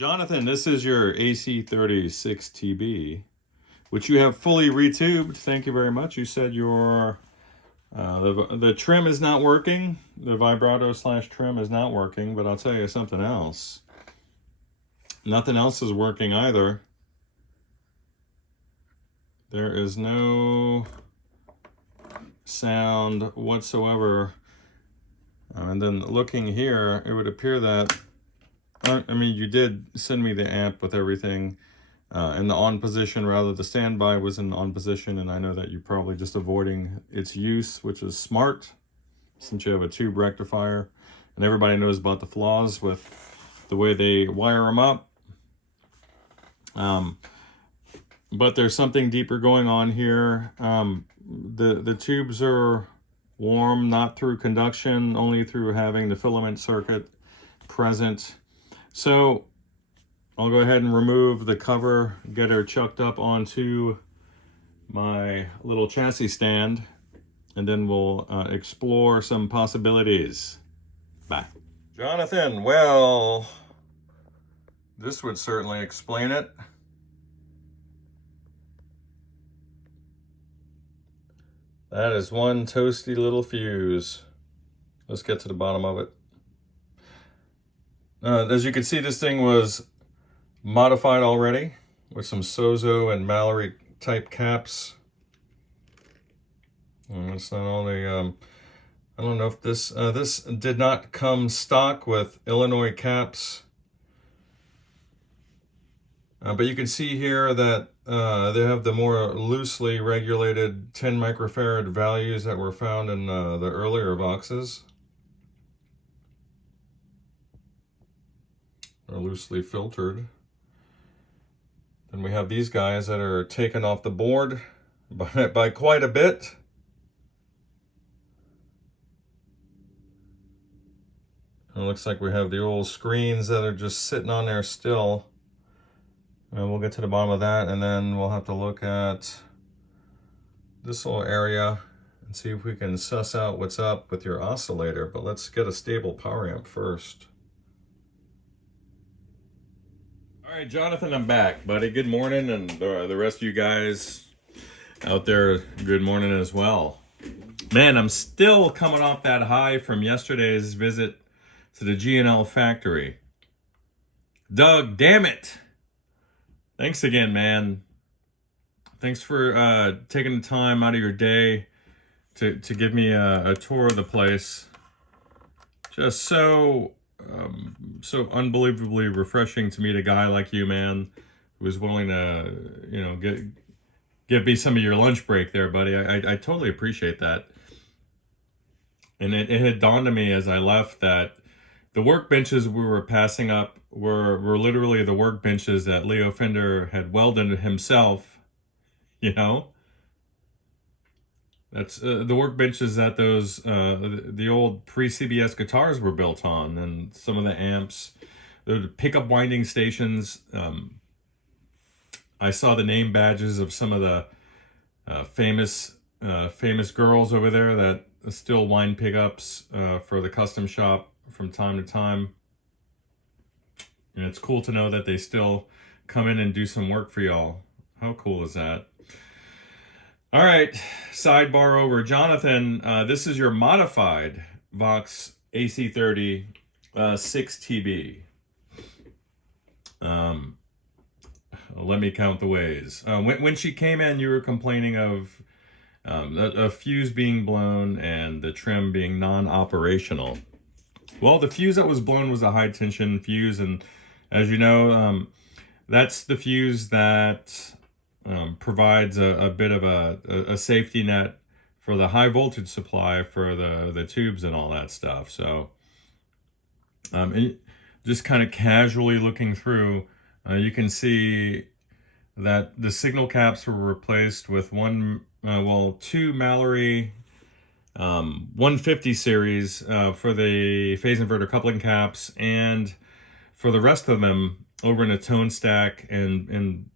Jonathan, this is your AC30 6TB, which you have fully retubed. Thank you very much. You said your the trim is not working. The vibrato / trim is not working, but I'll tell you something else. Nothing else is working either. There is no sound whatsoever. And then looking here, it would appear that, I mean, you did send me the amp with everything in the on position, rather the standby was in the on position, and I know that you're probably just avoiding its use, which is smart since you have a tube rectifier, and everybody knows about the flaws with the way they wire them up. But there's something deeper going on here. The tubes are warm, not through conduction, only through having the filament circuit present. So I'll go ahead and remove the cover, get her chucked up onto my little chassis stand, and then we'll explore some possibilities. Bye. Jonathan, well, this would certainly explain it. That is one toasty little fuse. Let's get to the bottom of it. As you can see, this thing was modified already with some Sozo and Mallory type caps. And it's not only, I don't know if this, this did not come stock with Illinois caps. But you can see here that they have the more loosely regulated 10 microfarad values that were found in the earlier Voxes. They're loosely filtered. Then we have these guys that are taken off the board by quite a bit. It looks like we have the old screens that are just sitting on there still. And we'll get to the bottom of that, and then we'll have to look at this little area and see if we can suss out what's up with your oscillator. But let's get a stable power amp first. All right, Jonathan, I'm back, buddy. Good morning, and the rest of you guys out there, good morning as well. Man, I'm still coming off that high from yesterday's visit to the G&L factory. Doug, damn it! Thanks again, man. Thanks for taking the time out of your day to give me a tour of the place. Just so unbelievably refreshing to meet a guy like you, man, who was willing to, you know, give me some of your lunch break there, buddy. I totally appreciate that. And it had dawned on me as I left that the workbenches we were passing up were literally the workbenches that Leo Fender had welded himself, you know? That's the workbenches that those, the old pre-CBS guitars were built on, and some of the amps, the pickup winding stations. I saw the name badges of some of the famous girls over there that still wind pickups for the custom shop from time to time. And it's cool to know that they still come in and do some work for y'all. How cool is that? All right, sidebar over. Jonathan, this is your modified Vox AC30 6TB. Let me count the ways. When she came in, you were complaining of a fuse being blown and the trim being non-operational. Well, the fuse that was blown was a high tension fuse, and as you know, that's the fuse that provides a bit of a safety net for the high voltage supply for the tubes and all that stuff. So and just kind of casually looking through, you can see that the signal caps were replaced with two Mallory 150 series for the phase inverter coupling caps, and for the rest of them over in a tone stack and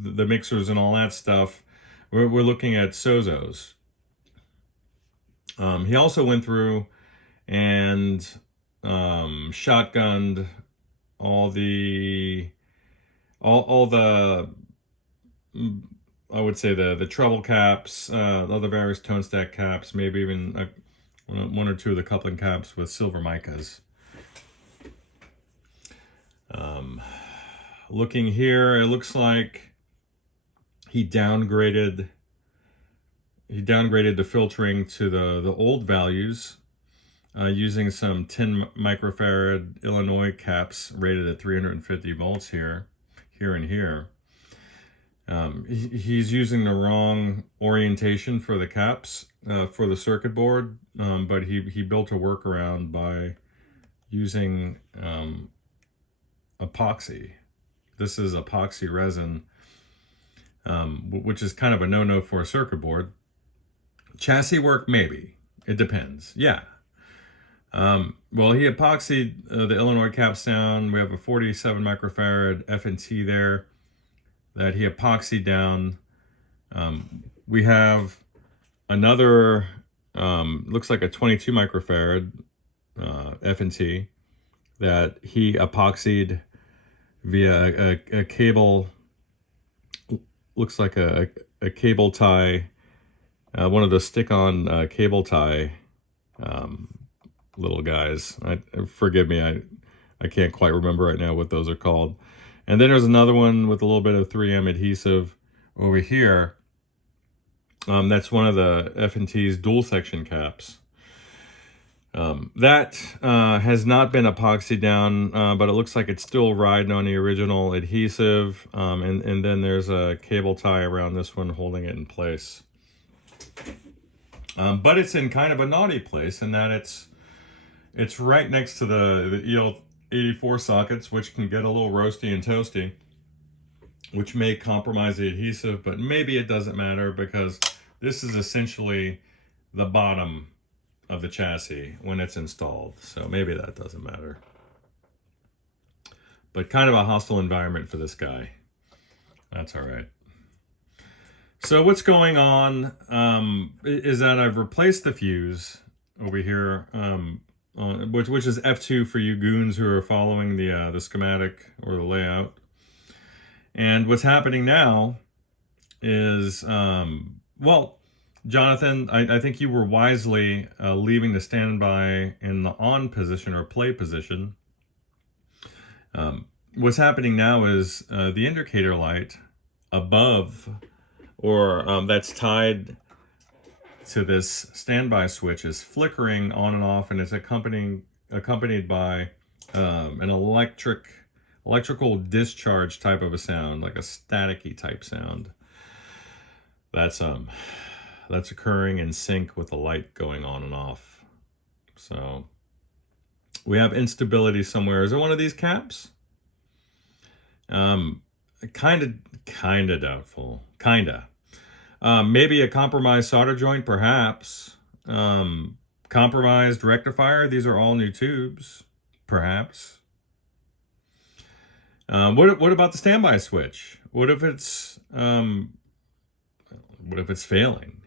the mixers and all that stuff, we're looking at Sozos. He also went through and shotgunned all the I would say the treble caps, all the various tone stack caps, maybe even one or two of the coupling caps with silver micas. Looking here, it looks like he downgraded the filtering to the old values, using some 10 microfarad Illinois caps rated at 350 volts here and here. He's using the wrong orientation for the caps for the circuit board, but he built a workaround by using epoxy. This is epoxy resin, which is kind of a no-no for a circuit board. Chassis work, maybe. It depends. Yeah. Well, he epoxied the Illinois caps down. We have a 47 microfarad F&T there that he epoxied down. We have another, looks like a 22 microfarad F&T that he epoxied via a cable, looks like a cable tie, one of the stick-on cable tie little guys. Forgive me, I can't quite remember right now what those are called. And then there's another one with a little bit of 3M adhesive over here. That's one of the F&T's dual section caps. That has not been epoxied down, but it looks like it's still riding on the original adhesive. And then there's a cable tie around this one holding it in place. But it's in kind of a naughty place in that it's right next to the EL84 sockets, which can get a little roasty and toasty, which may compromise the adhesive, but maybe it doesn't matter because this is essentially the bottom of the chassis when it's installed. So maybe that doesn't matter. But kind of a hostile environment for this guy. That's all right. So what's going on is that I've replaced the fuse over here, which is F2 for you goons who are following the schematic or the layout. And what's happening now is, well, Jonathan, I think you were wisely leaving the standby in the on position or play position. What's happening now is the indicator light above, or that's tied to this standby switch, is flickering on and off, and it's accompanied by an electrical discharge type of a sound, like a staticky type sound. That's occurring in sync with the light going on and off. So we have instability somewhere. Is it one of these caps? Kind of doubtful. Maybe a compromised solder joint, perhaps. Compromised rectifier. These are all new tubes, perhaps. What about the standby switch? What if it's failing?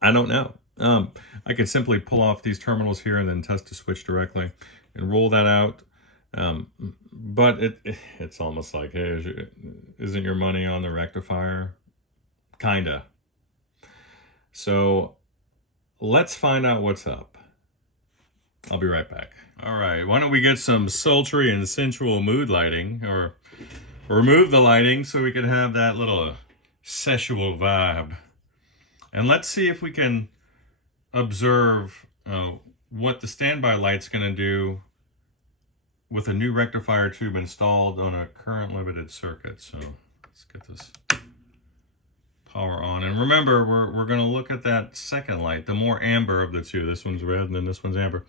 I don't know. I could simply pull off these terminals here and then test the switch directly and roll that out. But it's almost like, hey, isn't your money on the rectifier? Kinda. So let's find out what's up. I'll be right back. All right, why don't we get some sultry and sensual mood lighting, or remove the lighting so we can have that little sexual vibe. And let's see if we can observe what the standby light's going to do with a new rectifier tube installed on a current limited circuit. So let's get this power on. And remember, we're going to look at that second light, the more amber of the two. This one's red and then this one's amber.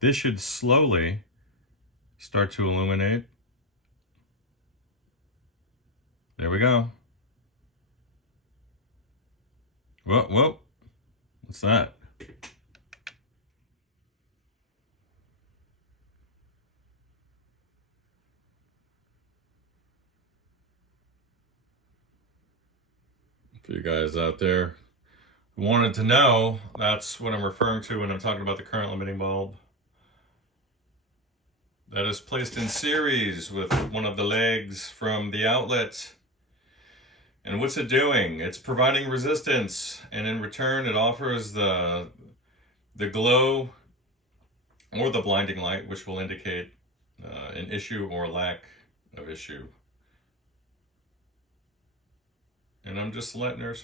This should slowly start to illuminate. There we go. Whoa, what's that? For you guys out there who wanted to know, that's what I'm referring to when I'm talking about the current limiting bulb. that is placed in series with one of the legs from the outlet. And what's it doing? It's providing resistance, and in return it offers the glow or the blinding light, which will indicate an issue or lack of issue. And I'm just letting her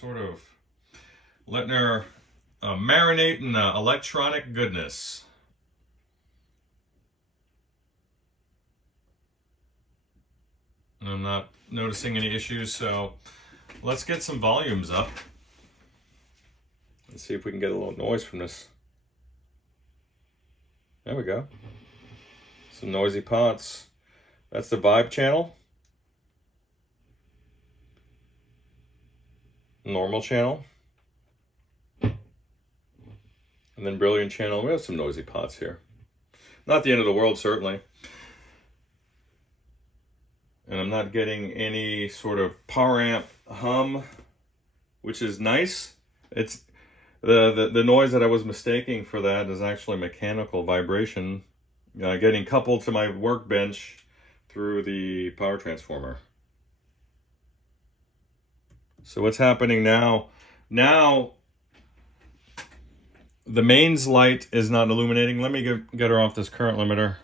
marinate in electronic goodness. And I'm not noticing any issues, so let's get some volumes up. Let's see if we can get a little noise from this. There we go. Some noisy pots. That's the vibe channel. Normal channel. And then brilliant channel. We have some noisy pots here. Not the end of the world, certainly. And I'm not getting any sort of power amp hum, which is nice. It's the noise that I was mistaking for that is actually mechanical vibration getting coupled to my workbench through the power transformer. So what's happening now? Now the mains light is not illuminating. Let me get her off this current limiter.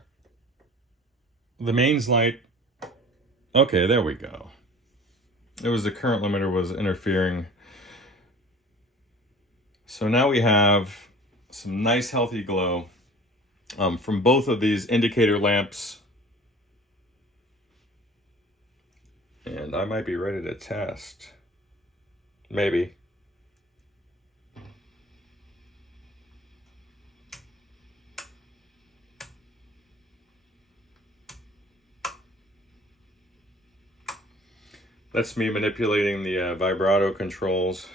The mains light. Okay, there we go. It was the current limiter was interfering. So now we have some nice healthy glow from both of these indicator lamps. And I might be ready to test. Maybe. That's me manipulating the vibrato controls.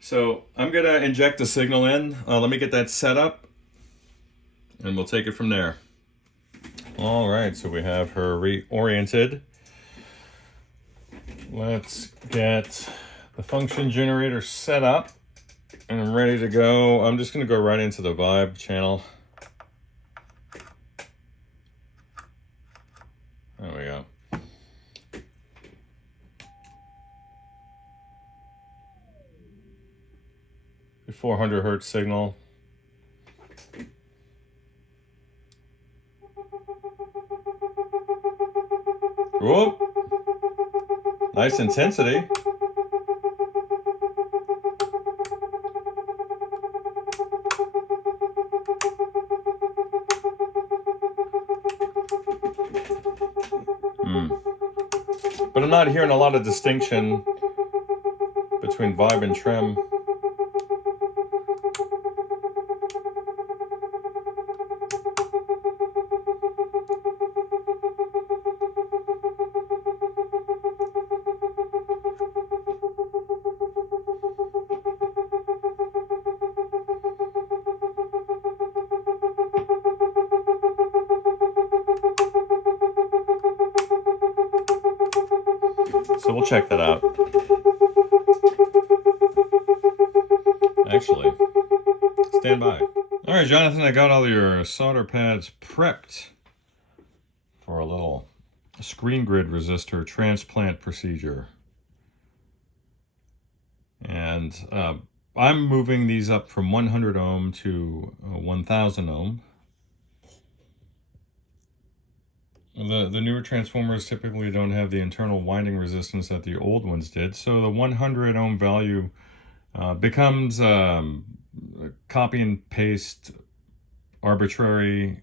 So I'm gonna inject the signal in. Let me get that set up and we'll take it from there. All right, so we have her reoriented. Let's get the function generator set up and I'm ready to go. I'm just gonna go right into the vibe channel. There we go. The 400 hertz signal. Whoop. Nice intensity. But I'm not hearing a lot of distinction between vibe and trem. So we'll check that out. Actually, stand by. All right, Jonathan, I got all your solder pads prepped for a little screen grid resistor transplant procedure. And I'm moving these up from 100 ohm to 1000 ohm. The newer transformers typically don't have the internal winding resistance that the old ones did, so the 100 ohm value becomes copy and paste arbitrary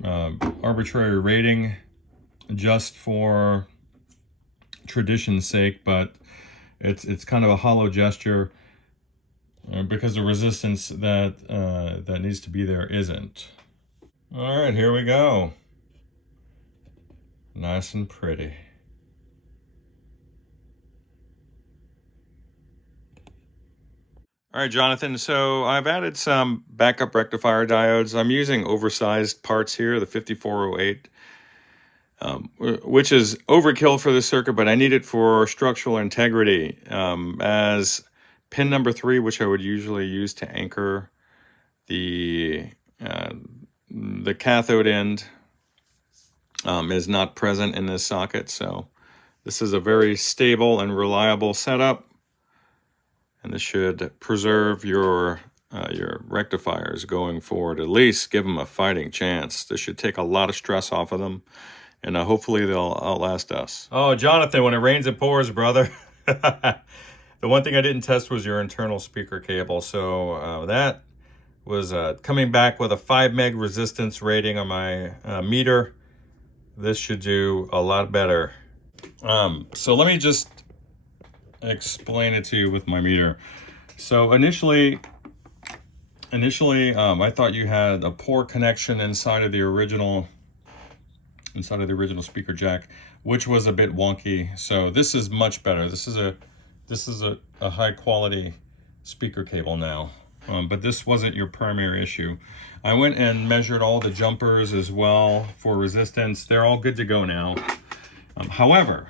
rating just for tradition's sake, but it's kind of a hollow gesture because the resistance that needs to be there isn't. All right, here we go. Nice and pretty. All right, Jonathan, so I've added some backup rectifier diodes. I'm using oversized parts here, the 5408, which is overkill for this circuit, but I need it for structural integrity as pin number 3, which I would usually use to anchor the cathode end is not present in this socket. So this is a very stable and reliable setup, and this should preserve your rectifiers going forward. At least give them a fighting chance. This should take a lot of stress off of them, and hopefully they'll outlast us. Oh, Jonathan, when it rains it pours, brother. The one thing I didn't test was your internal speaker cable. So that was coming back with a 5 meg resistance rating on my meter. This should do a lot better. So let me just explain it to you with my meter. So initially, I thought you had a poor connection inside of the original speaker jack, which was a bit wonky. So this is much better. This is a high quality speaker cable now. But this wasn't your primary issue. I went and measured all the jumpers as well for resistance. They're all good to go now. However,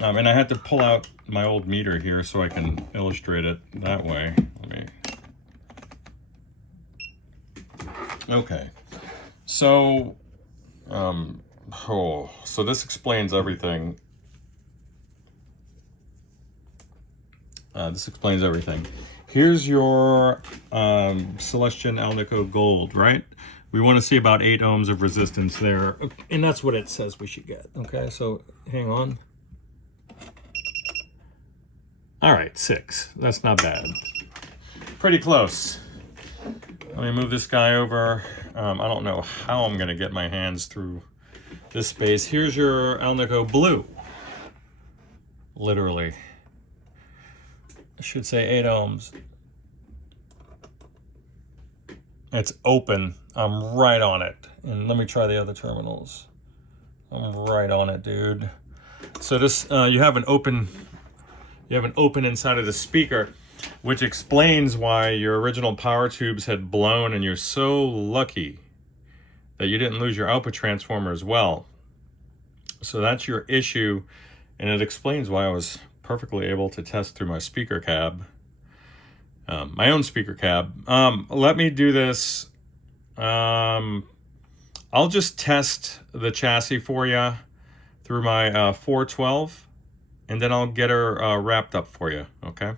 and I had to pull out my old meter here so I can illustrate it that way. Okay. So, so this explains everything. Here's your Celestion Alnico Gold, right? We want to see about 8 ohms of resistance there, and that's what it says we should get. Okay, so hang on. All right, 6. That's not bad. Pretty close. Let me move this guy over. I don't know how I'm going to get my hands through this space. Here's your Alnico Blue. Literally. I should say 8 ohms. It's open. I'm right on it. And let me try the other terminals. I'm right on it, dude. So this, you have an open inside of the speaker, which explains why your original power tubes had blown, and you're so lucky that you didn't lose your output transformer as well. So that's your issue, and it explains why I was perfectly able to test through my speaker cab, my own speaker cab. Let me do this. I'll just test the chassis for you through my 412, and then I'll get her wrapped up for you, okay?